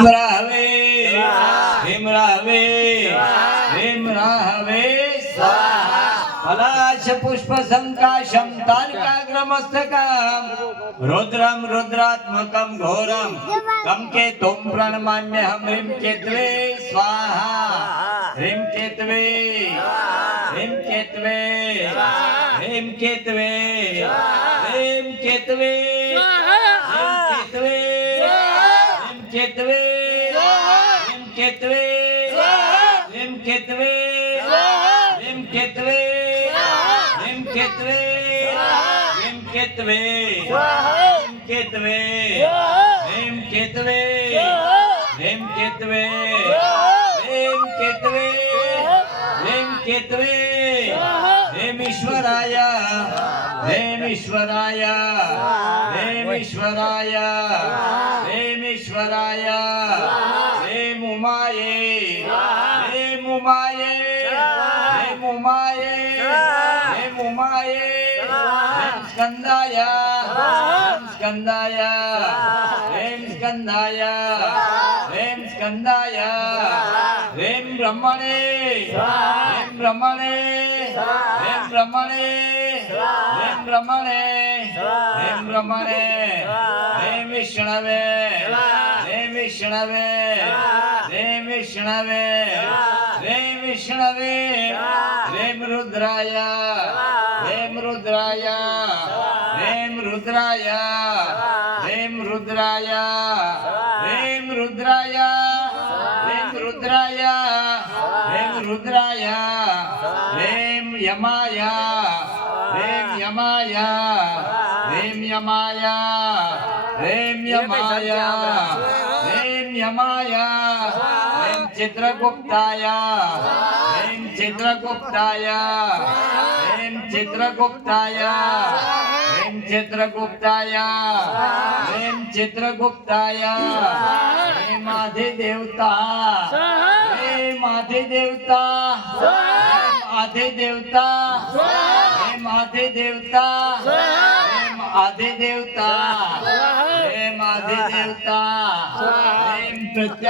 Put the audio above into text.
हेम Rahway हेम Rahway हेम Rahway स्वाहा पलाश पुष्प संकाशम तारकाग्रमस्तकम रुद्रम रुद्रात्मकम घोरम कम के तुम प्रणमान्य हम ह्रीं केतवे स्वाहा ह्रीं केतवे ह्रीं केतवे ह्रीं केतवे ह्रीं केतवे केतवे ह्रीं केतवे ह्रीं केतवे ह्रीं केतवे ह्रीं केतवे ह्रीं केतवे ह्रीं केतवे ह्रीं केतवे ह्रीं केतवे ह्रीं केतवे ह्रीं केतवे ह्रीं ईश्वराय ह्रीं ईश्वराय ह्रीं ईश्वराय ह्रीं ईश्वराय ह्रीं उमाये ह्रीं उमाये ह्रीं उमाये ह्रीं उमाये ह्रीं स्कंदाय ह्रीं स्कंदाय ह्रीं स्कंदाय ह्रीं स्कंदाय ह्रीं ब्रह्मणे ह्रीं ब्रह्मणे ह्रीं ब्रह्मणे ह्रीं ब्रह्मणे ह्रीं ब्रह्मणे ह्रीं विष्णवे ह्रीं विष्णवे ह्रीं विष्णवे ह्रीं विष्णवे ह्रीं रुद्राय ह्रीं रुद्राय ह्रीं रुद्राय ह्रीं रुद्राय ह्रीं रुद्राय ह्रीं रुद्राय ह्रीं रुद्राय ह्रीं यमाय ह्रीं यमाय ह्रीं यमाय ह्रीं यमाय ह्रीं यमाय ह्रीं चित्रगुप्ताय ह्रीं चित्रगुप्ताय ह्रीं चित्रगुप्ताय ह्रीं चित्रगुप्ताय ह्रीं चित्रगुप्ताय ह्रीं माधिदेवता ह्रीं माधिदेवता आदिदेवता ह्रीं आदिदेवता ह्रीं आदिदेवता ह्रीं आदिदेवता ह्रीं प्रत्या